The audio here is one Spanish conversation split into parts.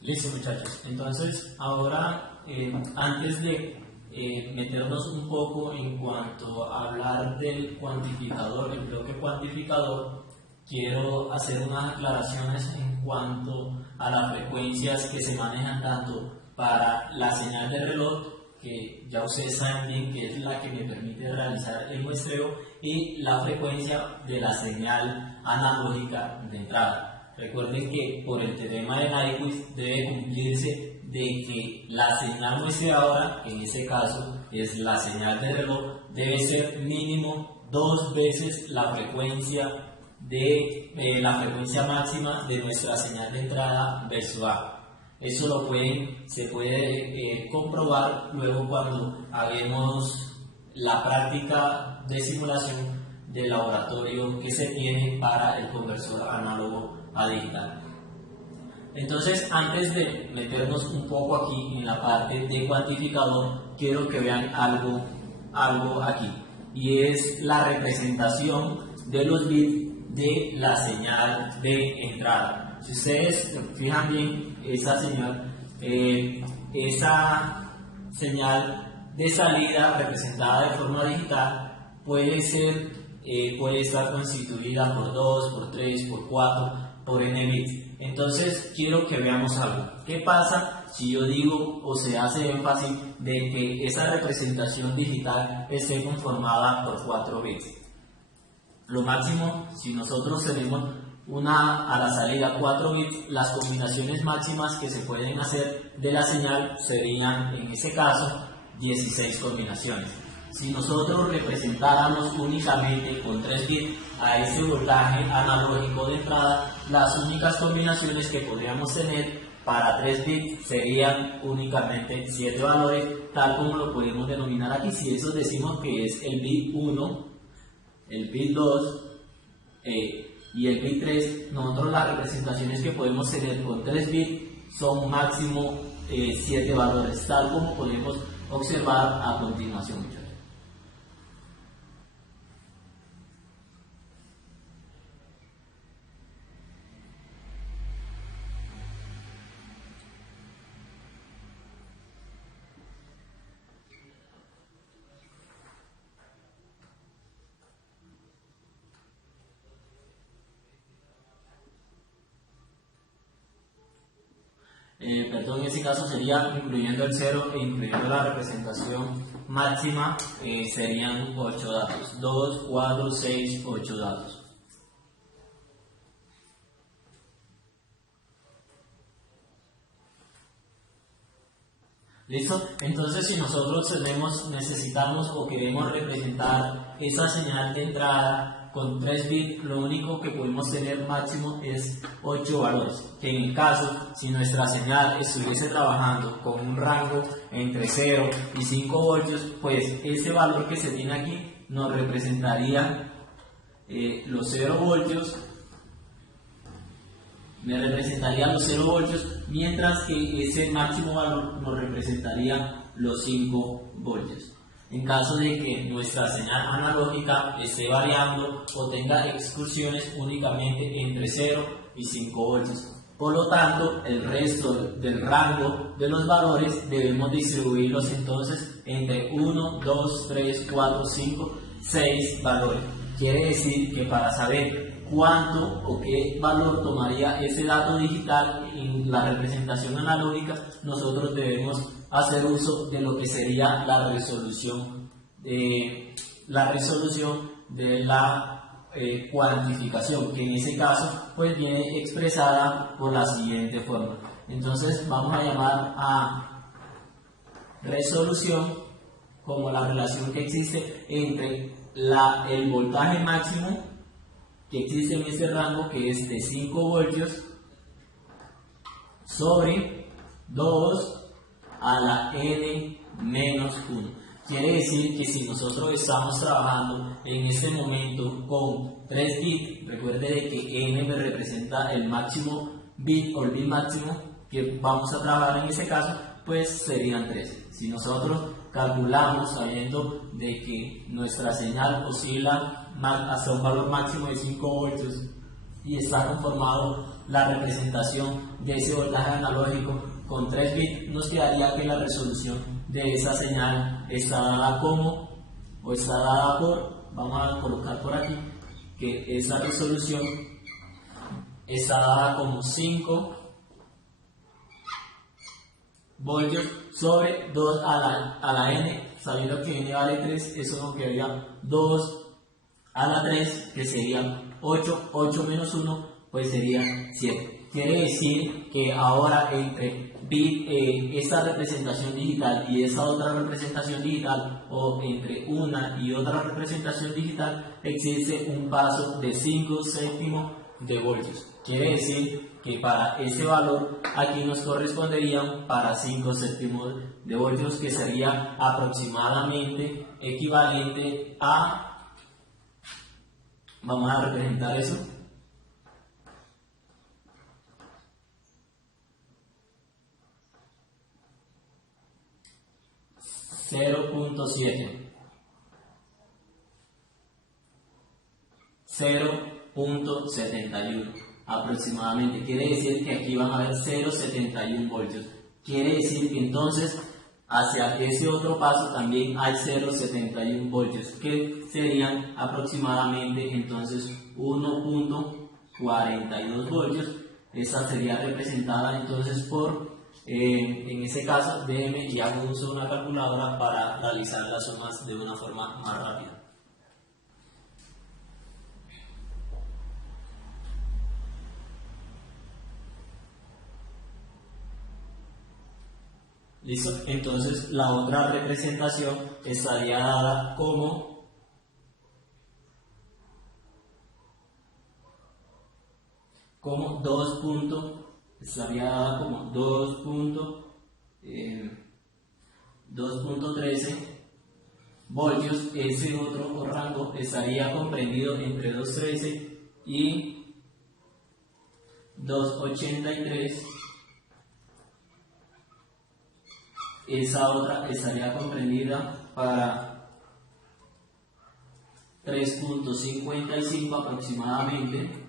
Listo, muchachos. Entonces, ahora, antes de meternos un poco en cuanto a hablar del cuantificador, el bloque cuantificador, quiero hacer unas aclaraciones en cuanto a las frecuencias que se manejan tanto para la señal de reloj, que ya ustedes saben bien que es la que me permite realizar el muestreo, y la frecuencia de la señal analógica de entrada. Recuerden que por el teorema de Nyquist debe cumplirse de que la señal muestreadora, que en este caso es la señal de reloj, debe ser mínimo 2 veces la frecuencia la frecuencia máxima de nuestra señal de entrada versus A. Eso se puede comprobar luego cuando hagamos la práctica de simulación del laboratorio que se tiene para el conversor análogo a digital. Entonces, antes de meternos un poco aquí en la parte de cuantificador, quiero que vean algo aquí, y es la representación de los bits de la señal de entrada. Si ustedes fijan bien esa señal de salida representada de forma digital puede estar constituida por 2, por 3, por 4, por n bits. Entonces quiero que veamos algo. ¿Qué pasa si yo digo o se hace énfasis de que esa representación digital esté conformada por 4 bits? Lo máximo, si nosotros tenemos a la salida 4 bits, las combinaciones máximas que se pueden hacer de la señal serían, en ese caso, 16 combinaciones. Si nosotros representáramos únicamente con 3 bits a ese voltaje analógico de entrada, las únicas combinaciones que podríamos tener para 3 bits serían únicamente 7 valores, tal como lo podemos denominar aquí. Si eso decimos que es el bit 1, el bit 2 y el bit 3, nosotros las representaciones que podemos tener con 3 bits son máximo 7 valores, tal como podemos observar a continuación. Perdón, en ese caso sería incluyendo el 0 e incluyendo la representación máxima, serían 8 datos, 2, 4, 6, 8 datos. ¿Listo? Entonces, si nosotros necesitamos o queremos representar esa señal de entrada con 3 bits, lo único que podemos tener máximo es 8 valores, que en el caso, si nuestra señal estuviese trabajando con un rango entre 0 y 5 voltios, pues ese valor que se tiene aquí nos representaría los 0 voltios, mientras que ese máximo valor nos representaría los 5 voltios. En caso de que nuestra señal analógica esté variando o tenga excursiones únicamente entre 0 y 5 voltios. Por lo tanto, el resto del rango de los valores debemos distribuirlos entonces entre 1, 2, 3, 4, 5, 6 valores. Quiere decir que para saber cuánto o qué valor tomaría ese dato digital en la representación analógica, nosotros debemos hacer uso de lo que sería la resolución de la cuantificación, que en ese caso pues viene expresada por la siguiente forma. Entonces vamos a llamar a resolución como la relación que existe entre el voltaje máximo que existe en este rango, que es de 5 voltios, sobre 2 a la n menos 1. Quiere decir que si nosotros estamos trabajando en este momento con 3 bits, recuerde de que n me representa el máximo bit o el bit máximo que vamos a trabajar en ese caso, pues serían 3. Si nosotros calculamos sabiendo de que nuestra señal oscila hasta un valor máximo de 5 voltios y está conformado la representación de ese voltaje analógico con 3 bits, nos quedaría que la resolución de esa señal está dada como, o está dada por, vamos a colocar por aquí, que esa resolución está dada como 5 voltios sobre 2 a la n, sabiendo que n vale 3, eso nos quedaría 2 a la 3, que sería 8, 8 menos 1, pues sería 7. Quiere decir que ahora entre esta representación digital y esa otra representación digital, o entre una y otra representación digital, existe un paso de 5 séptimos de voltios. Quiere decir que para ese valor aquí nos corresponderían para 5 séptimos de voltios, que sería aproximadamente equivalente a, vamos a representar eso, 0.7, 0.71 aproximadamente. Quiere decir que aquí van a haber 0.71 voltios. Quiere decir que entonces hacia ese otro paso también hay 0.71 voltios, que serían aproximadamente entonces 1.42 voltios. Esta sería representada entonces por, en ese caso, déjenme y hago uso de una calculadora para realizar las sumas de una forma más rápida. ¿Listo? Entonces la otra representación estaría dada como estaría dada como 2.13 voltios. Ese otro rango estaría comprendido entre 2.13 y 2.83. Esa otra estaría comprendida para 3.55 aproximadamente,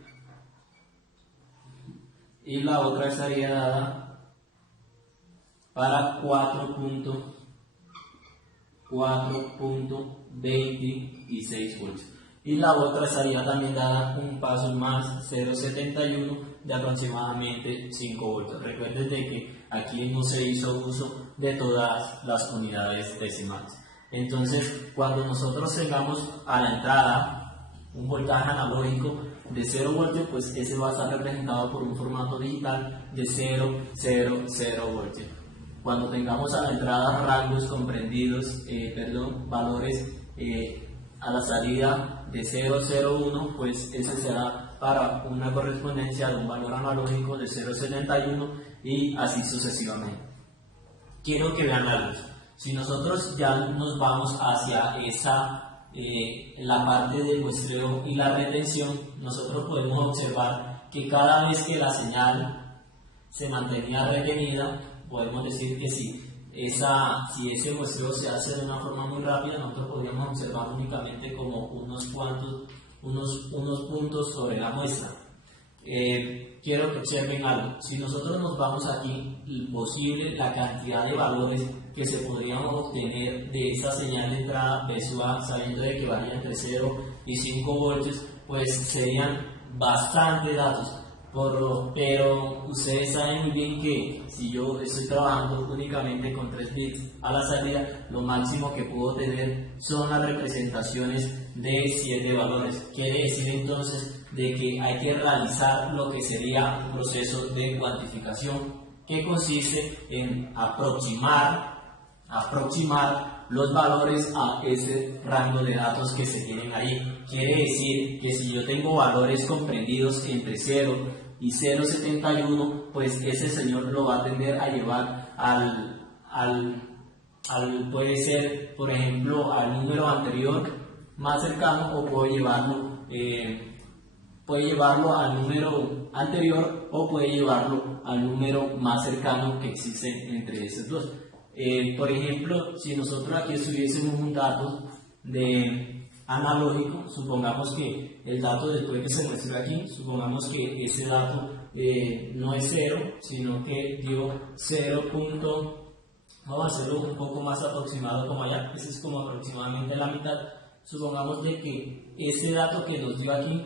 y la otra estaría dada para 4.26 voltios, y la otra estaría también dada un paso más, 0.71, de aproximadamente 5 voltios. Recuerden de que aquí no se hizo uso de todas las unidades decimales. Entonces, cuando nosotros tengamos a la entrada un voltaje analógico de 0 voltios, pues ese va a estar representado por un formato digital de 0, 0, 0 voltios. Cuando tengamos a la entrada rangos comprendidos, valores a la salida de 0, 0, 1, pues ese será para una correspondencia de un valor analógico de 0.71 y así sucesivamente. Quiero que vean algo. Si nosotros ya nos vamos hacia la parte del muestreo y la retención, nosotros podemos observar que cada vez que la señal se mantenía retenida, podemos decir que si ese muestreo se hace de una forma muy rápida, nosotros podríamos observar únicamente como unos puntos sobre la muestra. Quiero que observen algo. Si nosotros nos vamos aquí, la cantidad de valores que se podrían obtener de esa señal de entrada BSUA, sabiendo de que varía entre 0 y 5 voltios, pues serían bastantes datos. Pero ustedes saben muy bien que si yo estoy trabajando únicamente con 3 bits a la salida, lo máximo que puedo tener son las representaciones de 7 valores. Quiere decir entonces de que hay que realizar lo que sería un proceso de cuantificación, que consiste en aproximar los valores a ese rango de datos que se tienen ahí. Quiere decir que si yo tengo valores comprendidos entre 0 y 0.71, pues ese señor lo va a tender a llevar puede ser, por ejemplo, al número anterior más cercano, o puede llevarlo al número anterior, o puede llevarlo al número más cercano que existe entre esos dos. Por ejemplo, si nosotros aquí estuviésemos un dato de analógico, supongamos que el dato después que se muestra aquí, supongamos que ese dato no es 0, sino que dio 0. Vamos a hacerlo un poco más aproximado como allá, ese es como aproximadamente la mitad. Supongamos de que ese dato que nos dio aquí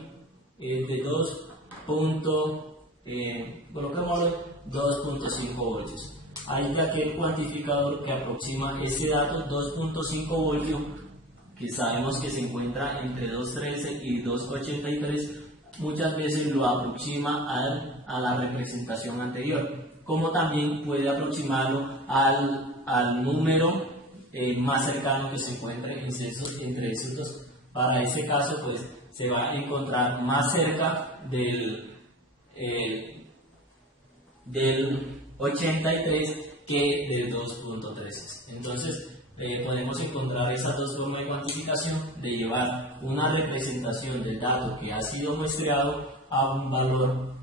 es de 2.5 voltios. Hay de aquel cuantificador que aproxima ese dato 2.5 voltios, que sabemos que se encuentra entre 2.13 y 2.83, muchas veces lo aproxima a la representación anterior, como también puede aproximarlo al número más cercano que se encuentre entre esos dos. Para ese caso, pues se va a encontrar más cerca del 83 que del 2.13. Entonces, podemos encontrar esas dos formas de cuantificación, de llevar una representación del dato que ha sido muestreado a un valor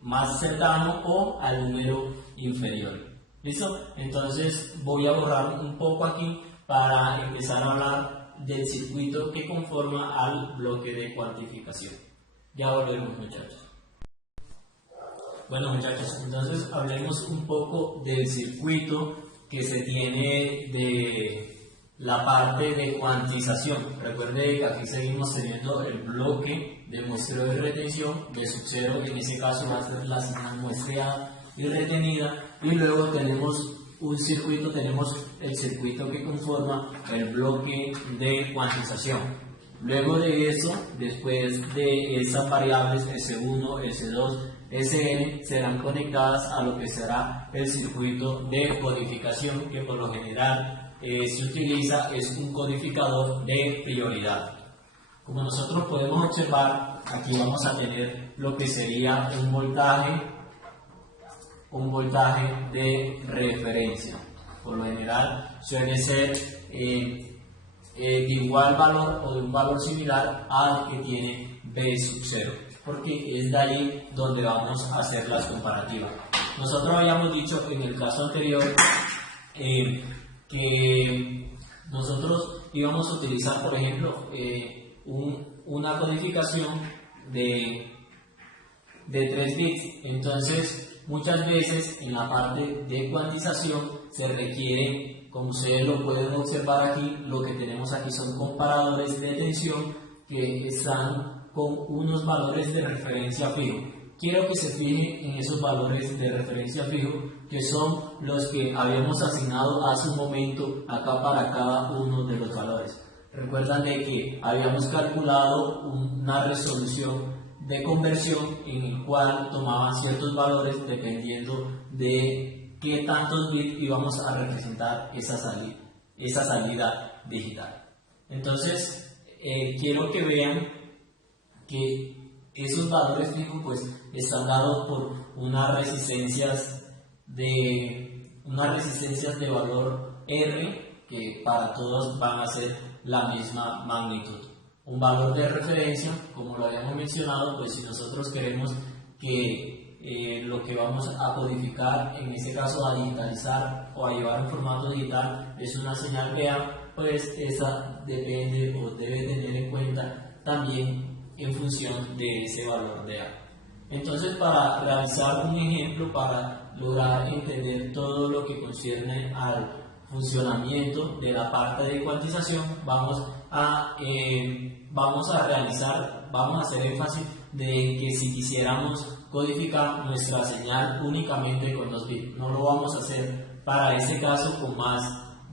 más cercano o al número inferior. ¿Listo? Entonces voy a borrar un poco aquí para empezar a hablar del circuito que conforma al bloque de cuantificación. Ya volvemos, muchachos. Bueno, muchachos, entonces hablemos un poco del circuito que se tiene de la parte de cuantización. Recuerde que aquí seguimos teniendo el bloque de muestreo y retención, de sub 0, en ese caso va a ser la señal muestreada y retenida, y luego tenemos un circuito, tenemos el circuito que conforma el bloque de cuantización. Luego de eso, después de esas variables S1, S2, Sn serán conectadas a lo que será el circuito de codificación, que por lo general se utiliza, es un codificador de prioridad. Como nosotros podemos observar, aquí vamos a tener lo que sería un voltaje de referencia. Por lo general suele ser de igual valor o de un valor similar al que tiene B sub 0, porque es de ahí donde vamos a hacer las comparativas. Nosotros habíamos dicho en el caso anterior que nosotros íbamos a utilizar, por ejemplo, una codificación de 3 bits. Entonces, muchas veces en la parte de cuantización se requiere, como ustedes lo pueden observar aquí, lo que tenemos aquí son comparadores de tensión que están con unos valores de referencia fijo. Quiero que se fijen en esos valores de referencia fijo, que son los que habíamos asignado hace un momento acá para cada uno de los valores. Recuerdan de que habíamos calculado una resolución de conversión en el cual tomaban ciertos valores dependiendo de qué tantos bits íbamos a representar esa salida digital. Entonces, quiero que vean que esos valores fijos pues están dados por unas resistencias de valor R, que para todos van a ser la misma magnitud. Un valor de referencia, como lo habíamos mencionado, pues si nosotros queremos que lo que vamos a codificar, en este caso a digitalizar o a llevar en formato digital, es una señal BA, pues esa depende o debe tener en cuenta también en función de ese valor de A. Entonces, para realizar un ejemplo, para lograr entender todo lo que concierne al funcionamiento de la parte de cuantización, vamos a hacer énfasis de que si quisiéramos codificar nuestra señal únicamente con 2 bits, no lo vamos a hacer para ese caso con más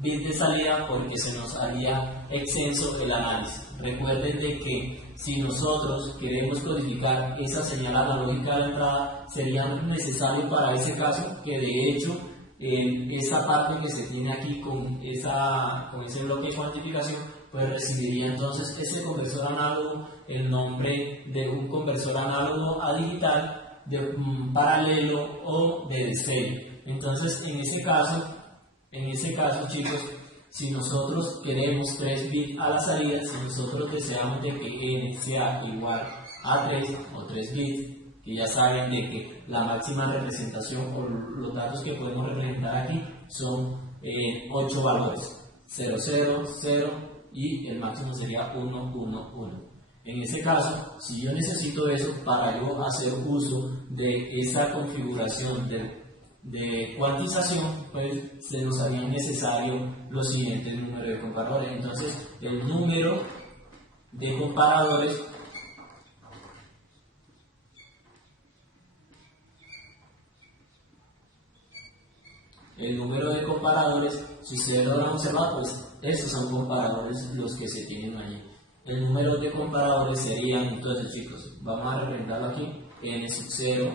bits de salida, porque se nos haría extenso el análisis. Recuerden de que si nosotros queremos codificar esa señal analógica de la entrada, sería necesario para ese caso que de hecho esa parte que se tiene aquí con ese bloque de cuantificación, pues recibiría entonces ese conversor análogo el nombre de un conversor análogo a digital, de paralelo o de estéreo. Entonces en ese caso, chicos, si nosotros queremos 3 bits a la salida, si nosotros deseamos de que n sea igual a 3 o 3 bits, que ya saben de que la máxima representación o los datos que podemos representar aquí son 8 valores, 0, 0, 0 y el máximo sería 1, 1, 1. En ese caso, si yo necesito eso para yo hacer uso de esa configuración de cuantización, pues se nos haría necesario los siguientes números de comparadores. Entonces, el número de comparadores si ustedes logran observar, pues estos son comparadores los que se tienen allí. El número de comparadores serían, entonces chicos, vamos a representarlo aquí, n sub 0,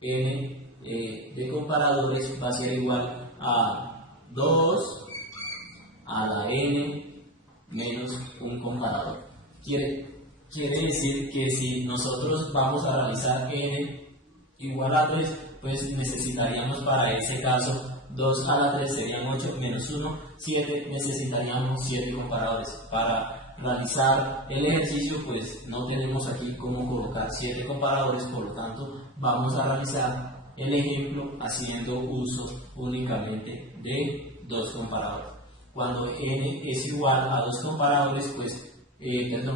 n de comparadores va a ser igual a 2 a la n menos un comparador. Quiere decir que si nosotros vamos a realizar n igual a 3, pues necesitaríamos para ese caso 2 a la 3 serían 8 menos 1, 7, necesitaríamos 7 comparadores. Para realizar el ejercicio, pues no tenemos aquí cómo colocar 7 comparadores, por lo tanto vamos a realizar el ejemplo haciendo uso únicamente de 2 comparadores. Cuando n es igual a 2 comparadores, pues,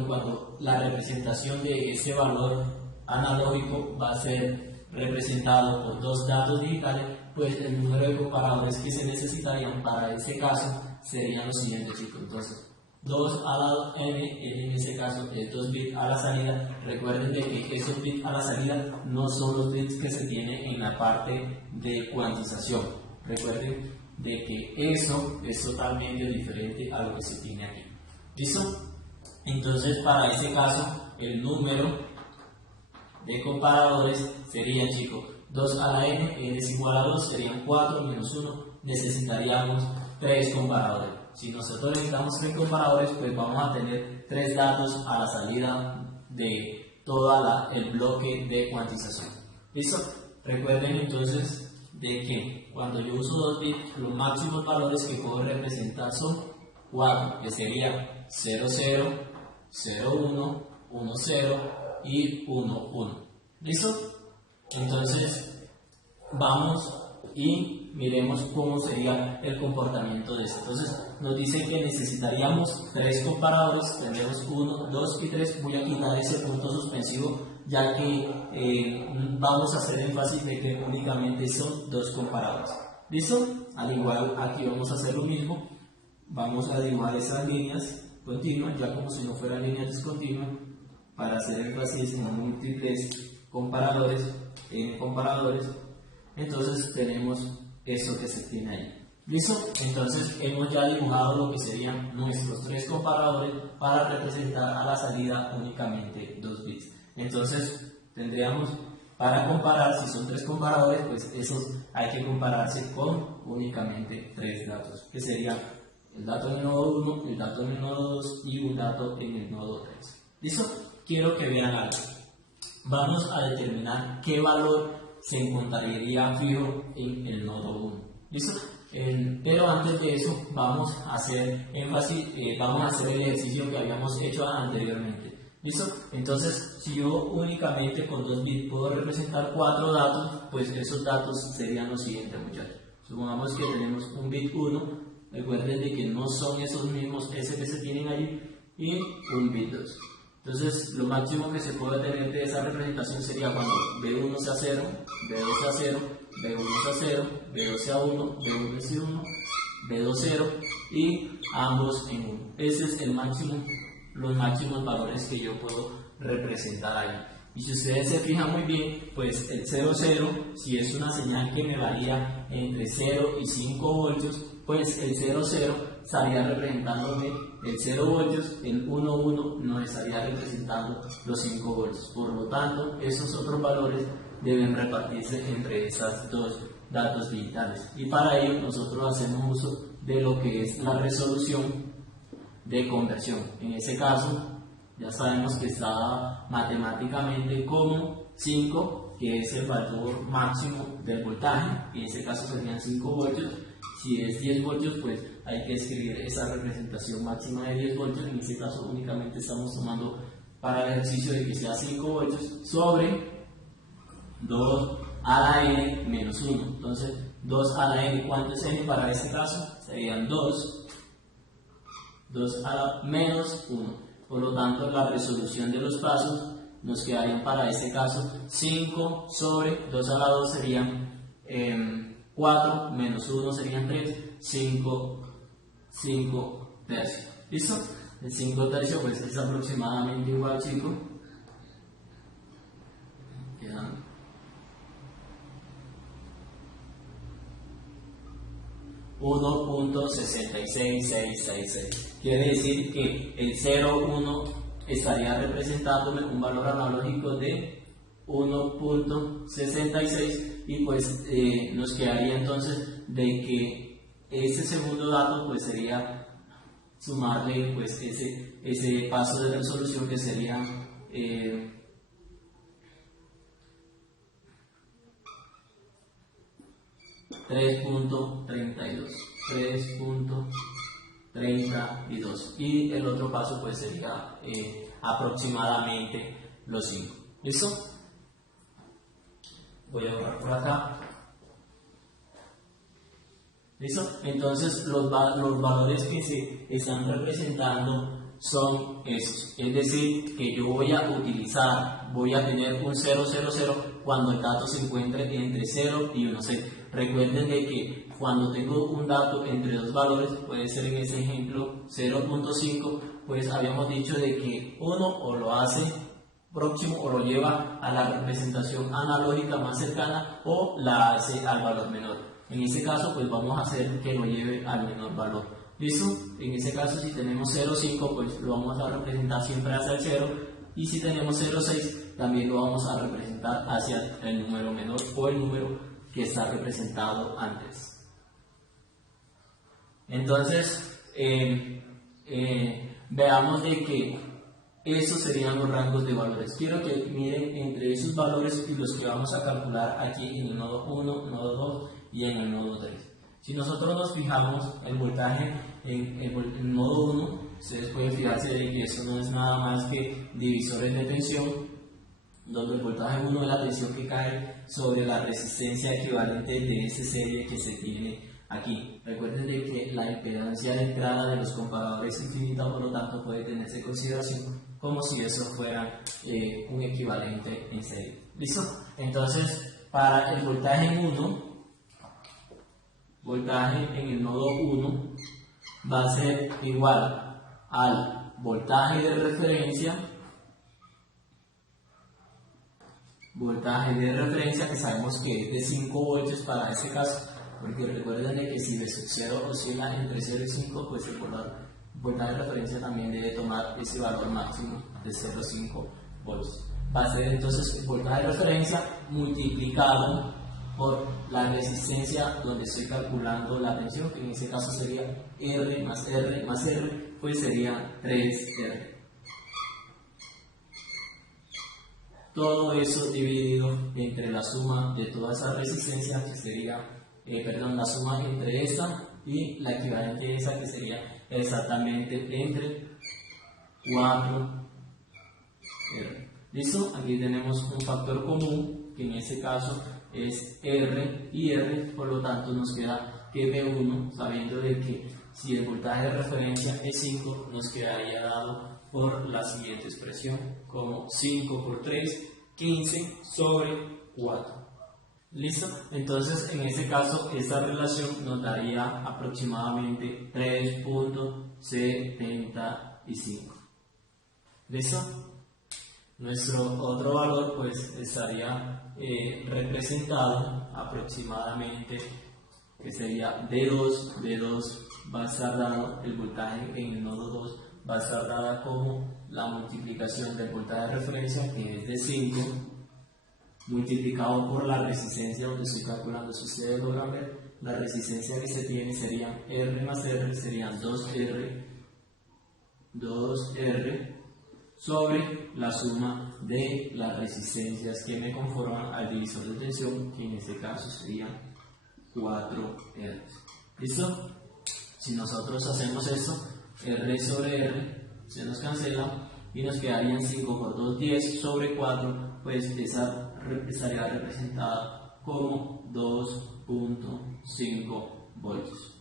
cuando la representación de ese valor analógico va a ser representado por 2 datos digitales, pues el número de comparadores que se necesitarían para ese caso serían los siguientes, chicos. Entonces, 2 a la n en ese caso es 2 bits a la salida. Recuerden de que esos bits a la salida no son los bits que se tienen en la parte de cuantización. Recuerden de que eso es totalmente diferente a lo que se tiene aquí. ¿Listo? Entonces, para ese caso, el número de comparadores sería, chicos, 2 a la n es igual a 2, serían 4 menos 1, necesitaríamos 3 comparadores. Si nosotros necesitamos 3 comparadores, pues vamos a tener 3 datos a la salida de todo el bloque de cuantización. ¿Listo? Recuerden entonces de que cuando yo uso 2 bits, los máximos valores que puedo representar son 4, que sería 0, 0, 0, 1, 1, 0 y 1, 1. ¿Listo? Entonces, vamos y miremos cómo sería el comportamiento de esto. Entonces, nos dice que necesitaríamos 3 comparadores, tendremos 1, 2 y 3. Voy a quitar ese punto suspensivo, ya que vamos a hacer énfasis de que únicamente son 2 comparadores. ¿Listo? Al igual, aquí vamos a hacer lo mismo. Vamos a dibujar esas líneas continuas, ya como si no fueran líneas discontinuas, para hacer énfasis en múltiples comparadores, entonces tenemos eso que se tiene ahí. ¿Listo? Entonces hemos ya dibujado lo que serían nuestros 3 comparadores para representar a la salida únicamente 2 bits. Entonces tendríamos, para comparar, si son 3 comparadores, pues esos hay que compararse con únicamente 3 datos, que serían el dato en el nodo 1, el dato en el nodo 2 y un dato en el nodo 3. ¿Listo? Quiero que vean algo. Vamos a determinar qué valor se encontraría fijo en el nodo 1. ¿Listo? Pero antes de eso vamos a hacer énfasis, vamos a hacer el ejercicio que habíamos hecho anteriormente. ¿Listo? Entonces, si yo únicamente con 2 bits puedo representar 4 datos, pues esos datos serían los siguientes, muchachos. Supongamos que tenemos un bit 1, recuerden de que no son esos mismos S que se tienen allí, y un bit 2. Entonces, lo máximo que se puede tener de esa representación sería cuando B1 sea 0, B2 sea 0, B1 sea 0, B2 sea 1, B1 sea 1, B2 0 y ambos en 1. Ese es el máximo, los máximos valores que yo puedo representar ahí. Y si ustedes se fijan muy bien, pues el 0, 0, si es una señal que me varía entre 0 y 5 voltios, pues el 0, 0 estaría representándome el 0 voltios, el 1, 1 nos estaría representando los 5 voltios. Por lo tanto, esos otros valores deben repartirse entre esos 2 datos digitales. Y para ello nosotros hacemos uso de lo que es la resolución de conversión. En ese caso, ya sabemos que está matemáticamente como 5, que es el valor máximo del voltaje. En ese caso serían 5 voltios. Si es 10 voltios, pues hay que escribir esa representación máxima de 10 voltios. En este caso únicamente estamos tomando para el ejercicio de que sea 5 voltios sobre 2 a la n menos 1. Entonces, 2 a la n, ¿cuánto es n para este caso? Serían 2 2 a la menos 1. Por lo tanto, la resolución de los pasos nos quedarían para este caso 5 sobre 2 a la 2 serían 4, menos 1 serían 3, 5 tercios. ¿Listo? El 5 tercios pues es aproximadamente igual, chicos. Quedan 1.66666. Quiere decir que el 0,1 estaría representándome un valor analógico de 1.66 y pues nos quedaría entonces de que ese segundo dato pues sería sumarle pues ese paso de resolución que sería 3.32 y el otro paso pues sería aproximadamente los 5. ¿Listo? Voy a borrar por acá. ¿Listo? Entonces los valores que se están representando son estos, es decir, que yo voy a tener un 0, 0, 0 cuando el dato se encuentre entre 0 y 1. Recuerden de que cuando tengo un dato entre dos valores, puede ser en ese ejemplo 0.5, pues habíamos dicho de que uno o lo hace próximo o lo lleva a la representación analógica más cercana o la hace al valor menor. En ese caso, pues vamos a hacer que lo lleve al menor valor. ¿Listo? En ese caso, si tenemos 0,5, pues lo vamos a representar siempre hacia el 0. Y si tenemos 0,6, también lo vamos a representar hacia el número menor o el número que está representado antes. Entonces, veamos de que esos serían los rangos de valores. Quiero que miren entre esos valores y los que vamos a calcular aquí en el nodo 1, nodo 2 y en el nodo 3. Si nosotros nos fijamos el voltaje en el nodo 1, ustedes pueden fijarse de que eso no es nada más que divisores de tensión, donde el voltaje 1 es la tensión que cae sobre la resistencia equivalente de esa serie que se tiene aquí. Recuerden de que la impedancia de entrada de los comparadores es infinita, por lo tanto puede tenerse en consideración como si eso fuera un equivalente en serie. ¿Listo? Entonces, para el voltaje 1, voltaje en el nodo 1 va a ser igual al voltaje de referencia, que sabemos que es de 5 voltios para este caso, porque recuerden de que si V0 oscila entre 0 y 5, pues el voltaje de referencia también debe tomar ese valor máximo de 0,5 voltios. Va a ser entonces el voltaje de referencia multiplicado por la resistencia donde estoy calculando la tensión, que en ese caso sería R más R más R, pues sería 3R. Todo eso dividido entre la suma de toda esa resistencia, que sería, la suma entre esta y la equivalente de esa, que sería exactamente entre 4R. ¿Listo? Aquí tenemos un factor común, que en este caso es R y R, por lo tanto nos queda que P1, sabiendo de que si el voltaje de referencia es 5, nos quedaría dado por la siguiente expresión, como 5 por 3, 15 sobre 4. ¿Listo? Entonces, en este caso, esta relación nos daría aproximadamente 3.75. ¿Listo? Nuestro otro valor pues estaría representado aproximadamente, que sería D2. D2 va a estar dado, el voltaje en el nodo 2 va a estar dada como la multiplicación del voltaje de referencia, que es de 5, multiplicado por la resistencia donde estoy calculando. Si ustedes logran ver, la resistencia que se tiene sería R más R, serían 2R sobre la suma de las resistencias que me conforman al divisor de tensión, que en este caso sería 4R. ¿Listo? Si nosotros hacemos esto, R sobre R se nos cancela y nos quedarían 5 por 2, 10 sobre 4, pues esa estaría representada como 2.5 voltios.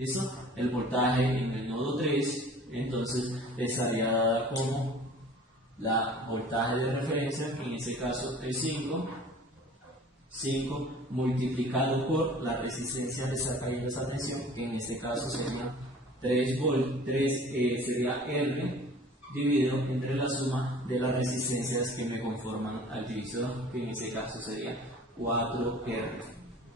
¿Listo? El voltaje en el nodo 3, entonces estaría dada como la voltaje de referencia, que en este caso es 5 multiplicado por la resistencia de esa caída de esa tensión, que en este caso sería 3 volt, 3 sería R dividido entre la suma de las resistencias que me conforman al divisor, que en este caso sería 4R.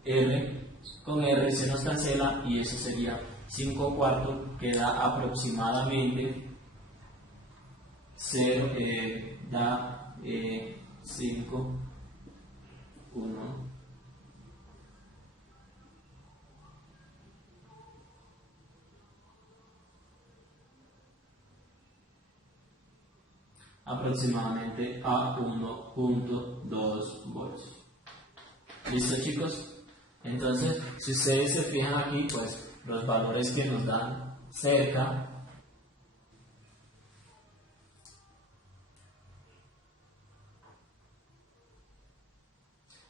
R con R se nos cancela y eso sería 5 cuartos, que da aproximadamente 0, da 5, 1, aproximadamente a 1.2 volts. ¿Listo, chicos? Entonces, si ustedes se fijan aquí, pues los valores que nos dan cerca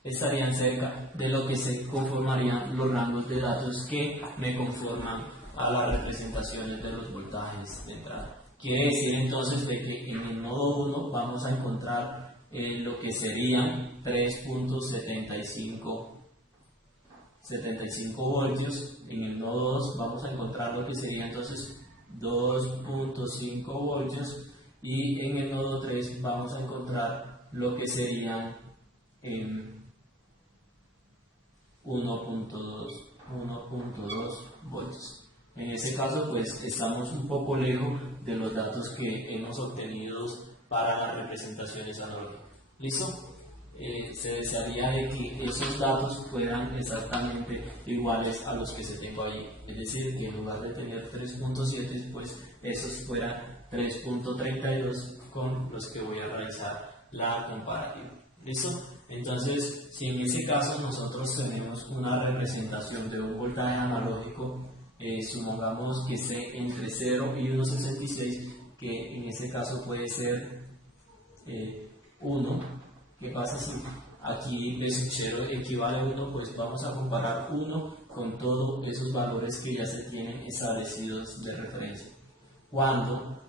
estarían cerca de lo que se conformarían los rangos de datos que me conforman a las representaciones de los voltajes de entrada. Quiere decir entonces de que en el nodo 1 vamos a encontrar lo que serían 3.75 voltios, en el nodo 2 vamos a encontrar lo que sería entonces 2.5 voltios y en el nodo 3 vamos a encontrar lo que serían 1.2 voltios. En ese caso pues estamos un poco lejos de los datos que hemos obtenido para las representaciones analógicas. ¿Listo? Se desearía de que esos datos fueran exactamente iguales a los que se tengo ahí, es decir, que en lugar de tener 3.7 pues esos fueran 3.32 con los que voy a realizar la comparativa. ¿Listo? Entonces, si en ese caso nosotros tenemos una representación de un voltaje analógico, supongamos que esté entre 0 y 1.66, que en ese caso puede ser 1, ¿qué pasa si aquí B sub 0 equivale a 1? Pues vamos a comparar 1 con todos esos valores que ya se tienen establecidos de referencia.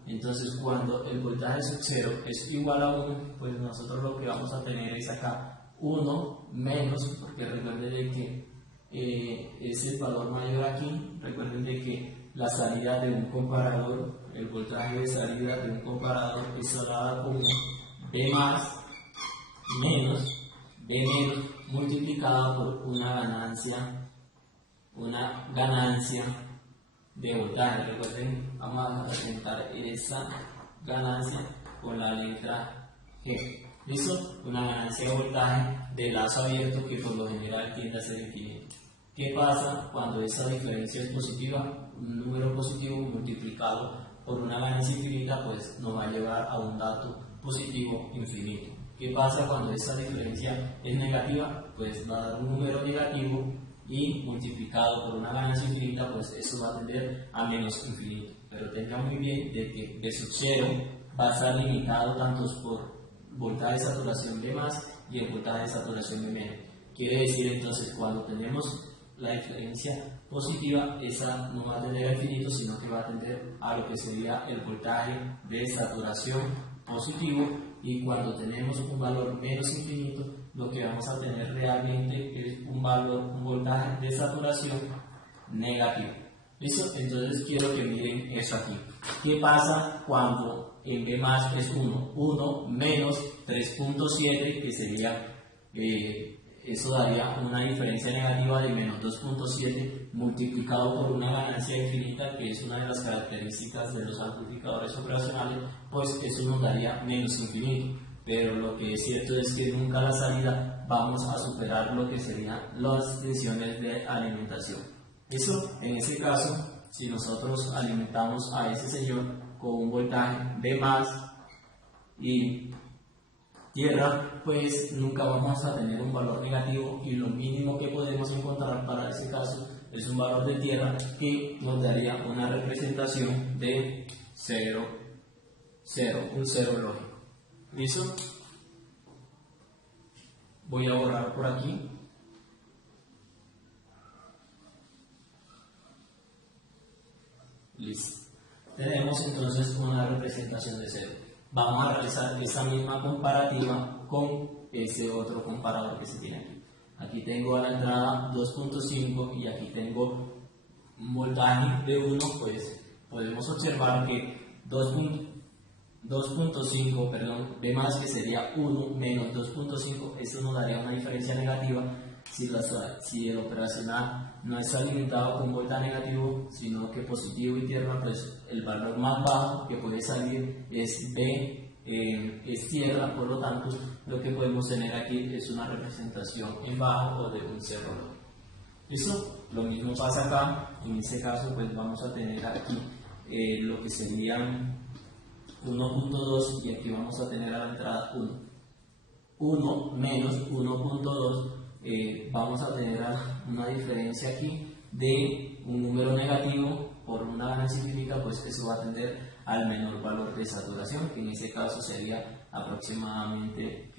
Entonces cuando el voltaje sub 0 es igual a 1, pues nosotros lo que vamos a tener es acá 1 menos, porque recuerden de que es el valor mayor aquí, recuerden de que la salida de un comparador, el voltaje de salida de un comparador es dada como B más menos B menos multiplicada por una ganancia de voltaje. Recuerden, vamos a representar esa ganancia con la letra G. ¿Listo? Una ganancia de voltaje de lazo abierto que por lo general tiende a ser infinito. ¿Qué pasa cuando esa diferencia es positiva? Un número positivo multiplicado por una ganancia infinita pues nos va a llevar a un dato positivo infinito. ¿Qué pasa cuando esa diferencia es negativa? Pues va a dar un número negativo y multiplicado por una ganancia infinita, pues eso va a tender a menos infinito. Pero tengan muy bien de que B sub 0 va a estar limitado tanto por voltaje de saturación B más y el voltaje de saturación B menos. Quiere decir entonces cuando tenemos la diferencia positiva, esa no va a tender a infinito, sino que va a tender a lo que sería el voltaje de saturación positivo, y cuando tenemos un valor menos infinito, lo que vamos a tener realmente es un voltaje de saturación negativo. ¿Listo? Entonces quiero que miren eso aquí. ¿Qué pasa cuando en B más es 1? 1 menos 3.7, que sería, eso daría una diferencia negativa de menos 2.7 multiplicado por una ganancia infinita, que es una de las características de los amplificadores operacionales, pues eso nos daría menos infinito. Pero lo que es cierto es que nunca a la salida vamos a superar lo que serían las tensiones de alimentación. Eso, en ese caso, si nosotros alimentamos a ese señor con un voltaje B más y tierra, pues nunca vamos a tener un valor negativo, y lo mínimo que podemos encontrar para ese caso es un valor de tierra que nos daría una representación de 0, 0, un 0 lógico. ¿Listo? Voy a borrar por aquí. tenemos entonces una representación de 0. Vamos a realizar esa misma comparativa con ese otro comparador que se tiene aquí. Aquí tengo a la entrada 2.5 y aquí tengo un voltaje de 1, pues podemos observar que 2.5, perdón, B más, que sería 1 menos 2.5, esto nos daría una diferencia negativa si el operacional no es alimentado con voltaje negativo, sino que positivo y tierra, pues el valor más bajo que puede salir es B, es tierra, por lo tanto lo que podemos tener aquí es una representación en bajo o de un cerro. ¿Listo? Lo mismo pasa acá, en este caso pues vamos a tener aquí lo que serían 1.2 y aquí vamos a tener a la entrada 1. 1 menos 1.2, vamos a tener una diferencia aquí de un número negativo por una ganancia infinita, pues eso va a tender al menor valor de saturación, que en ese caso sería aproximadamente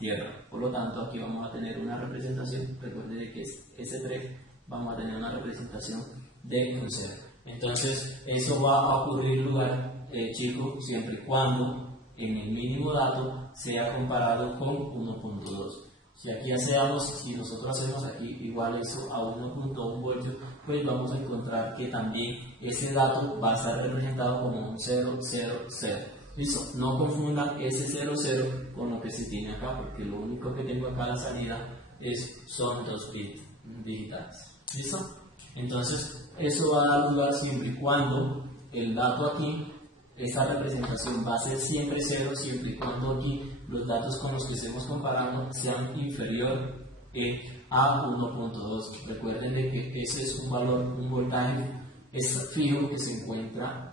tierra. Por lo tanto, aquí vamos a tener una representación, recuerden que es S3, vamos a tener una representación de un 0. Entonces, eso va a ocurrir lugar, chicos, siempre y cuando en el mínimo dato sea comparado con 1.2. Si nosotros hacemos aquí igual eso a 1.1 voltios, pues vamos a encontrar que también ese dato va a estar representado como un 0, 0, 0. ¿Listo? No confundan ese 0, 0 con lo que se tiene acá, porque lo único que tengo acá a la salida son 2 bits digitales. ¿Listo? Entonces, eso va a dar lugar siempre y cuando el dato aquí, esa representación va a ser siempre 0, siempre y cuando aquí los datos con los que estemos comparando sean inferior a 1.2. Recuerden de que ese es un valor, un voltaje fijo que se encuentran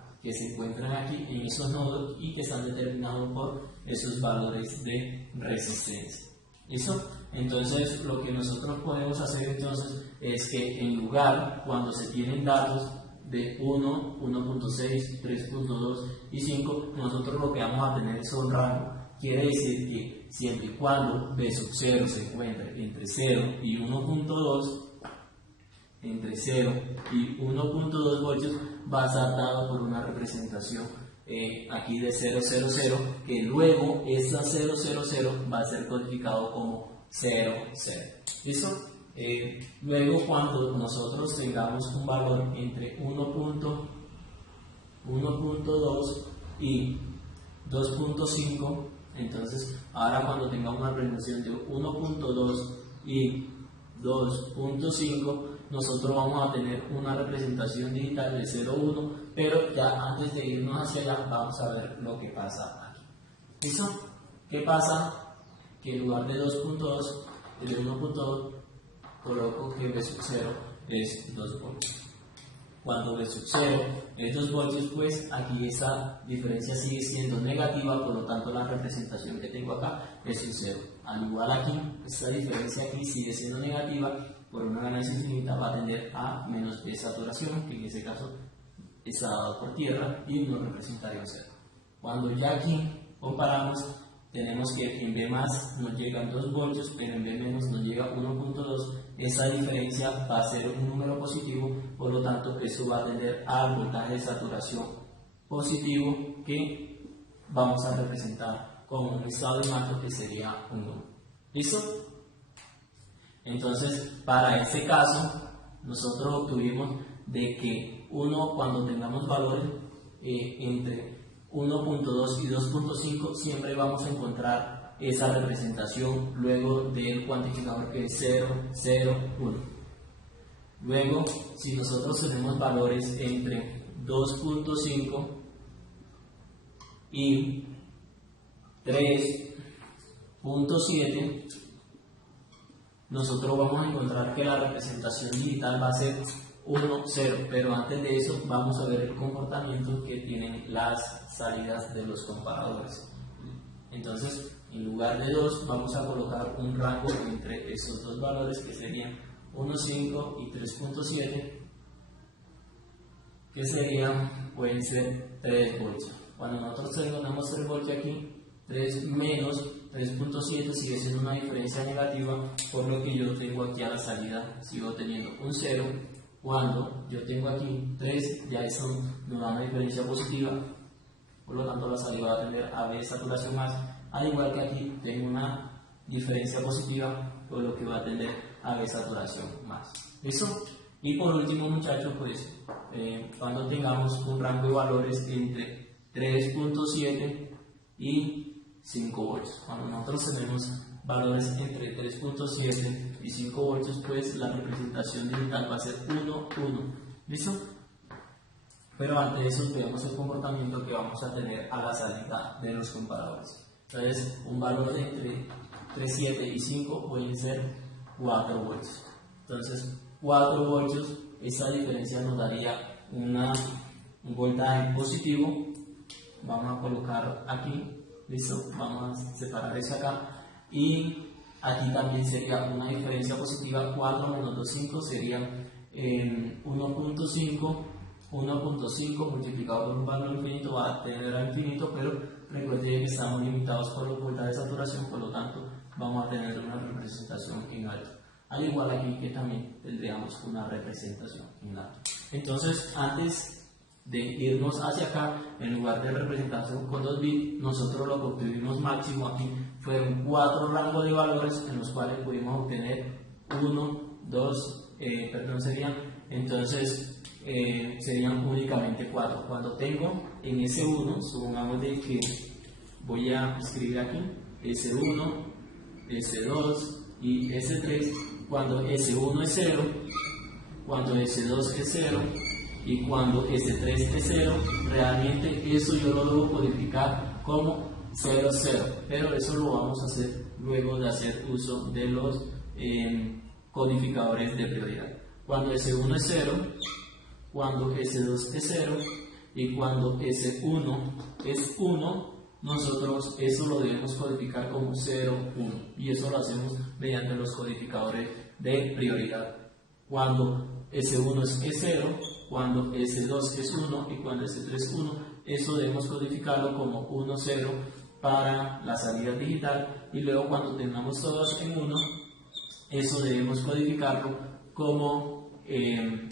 aquí en esos nodos y que están determinados por esos valores de resistencia. ¿Listo? Entonces, lo que nosotros podemos hacer entonces es que en lugar, cuando se tienen datos de 1, 1.6, 3.2 y 5, nosotros lo que vamos a tener es un rango. Quiere decir que siempre y cuando B sub 0 se encuentre entre 0 y 1.2, entre 0 y 1.2 voltios, va a estar dado por una representación aquí de 0, 0, 0, que luego esa 0, 0, 0 va a ser codificado como 0, 0. ¿Listo? Luego, cuando nosotros tengamos un valor entre 1.2 y 2.5, entonces ahora cuando tengamos una representación de 1.2 y 2.5, nosotros vamos a tener una representación digital de 0,1, pero ya antes de irnos hacia allá vamos a ver lo que pasa aquí. ¿Listo? ¿Qué pasa? Que en lugar de 2.2 y de 1.2 coloco que B sub 0 es 2 voltios. Cuando B sub 0 es 2 voltios, pues aquí esa diferencia sigue siendo negativa, por lo tanto la representación que tengo acá es un 0. Al igual aquí, esta diferencia aquí sigue siendo negativa, por una ganancia infinita va a tender a menos B saturación, que en ese caso está dado por tierra y nos representaría un 0. Cuando ya aquí comparamos, tenemos que en B más nos llegan 2 voltios, pero en B menos nos llega 1.2. Esa diferencia va a ser un número positivo, por lo tanto eso va a tender al voltaje de saturación positivo que vamos a representar como un estado de manto que sería un 1. ¿Listo? Entonces, para este caso, nosotros obtuvimos de que cuando tengamos valores entre 1.2 y 2.5, siempre vamos a encontrar esa representación luego del cuantificador que es 0, 0, 1. Luego, si nosotros tenemos valores entre 2.5 y 3.7, nosotros vamos a encontrar que la representación digital va a ser 1, 0, pero antes de eso vamos a ver el comportamiento que tienen las salidas de los comparadores. Entonces, en lugar de 2, vamos a colocar un rango entre esos dos valores que serían 1.5 y 3.7, que pueden ser 3 voltios. Cuando nosotros tenemos 3 voltios aquí, 3 menos 3.7 sigue siendo una diferencia negativa, por lo que yo tengo aquí a la salida, sigo teniendo un 0, Cuando yo tengo aquí 3, ya eso nos da una diferencia positiva, por lo tanto la salida va a tender a B saturación más, al igual que aquí tengo una diferencia positiva, por lo que va a tender a B saturación más. ¿Listo? Y por último, muchachos, pues cuando tengamos un rango de valores entre 3.7 y 5 voltios. Cuando nosotros tenemos valores entre 3.7 y 5 voltios, pues la representación digital va a ser 1, 1. ¿Listo? Pero antes de eso veamos el comportamiento que vamos a tener a la salida de los comparadores. Entonces, un valor de entre 3.7 y 5 pueden ser 4 voltios. Entonces, 4 voltios, esta diferencia nos daría un voltaje positivo. Vamos a colocar aquí, listo, vamos a separar eso acá. Y aquí también sería una diferencia positiva, 4 menos 2,5 sería 1.5 multiplicado por un valor infinito va a tender a infinito, pero recuerden que estamos limitados por los voltajes de saturación, por lo tanto vamos a tener una representación en alto. Al igual aquí que también tendríamos una representación en alto. Entonces, antes de irnos hacia acá, en lugar de representación con 2 bits, nosotros lo que obtuvimos máximo aquí fueron 4 rangos de valores en los cuales pudimos obtener 1, 2, serían únicamente 4. Cuando tengo en S1, supongamos de que voy a escribir aquí S1, S2 y S3, cuando S1 es 0, cuando S2 es 0 y cuando S3 es 0, realmente eso yo lo debo codificar como 0, 0, pero eso lo vamos a hacer luego de hacer uso de los codificadores de prioridad. Cuando S1 es 0, cuando S2 es 0 y cuando S1 es 1, nosotros eso lo debemos codificar como 0, 1, y eso lo hacemos mediante los codificadores de prioridad. Cuando S1 es 0, cuando S2 es 1 y cuando S3 es 1, eso debemos codificarlo como 1, 0 para la salida digital, y luego cuando tengamos todos en 1, eso debemos codificarlo como 1,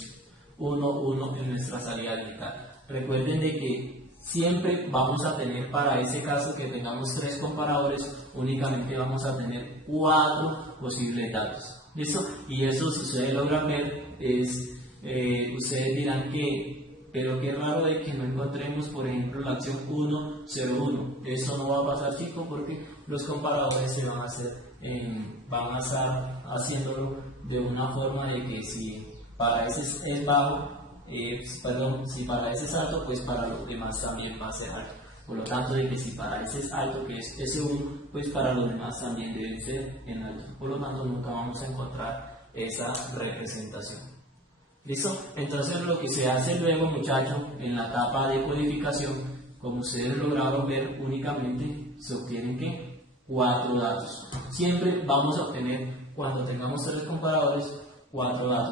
1 en nuestra salida digital. Recuerden de que siempre vamos a tener, para ese caso que tengamos 3 comparadores, únicamente vamos a tener 4 posibles datos. ¿Listo? Y eso, si ustedes logran ver, ustedes dirán que, pero qué raro de que no encontremos, por ejemplo, la acción 1, 0, 1. Eso no va a pasar, chicos, porque los comparadores se van a estar haciéndolo de una forma de que si para ese es bajo, si para ese es alto, pues para los demás también va a ser alto. Por lo tanto, de que si para ese es alto, que es S1, pues para los demás también deben ser en alto. Por lo tanto, nunca vamos a encontrar esa representación. ¿Listo? Entonces, lo que se hace luego, muchachos, en la etapa de codificación, como ustedes lograron ver, únicamente se obtienen ¿qué? 4 datos. Siempre vamos a obtener, cuando tengamos 3 comparadores, 4 datos.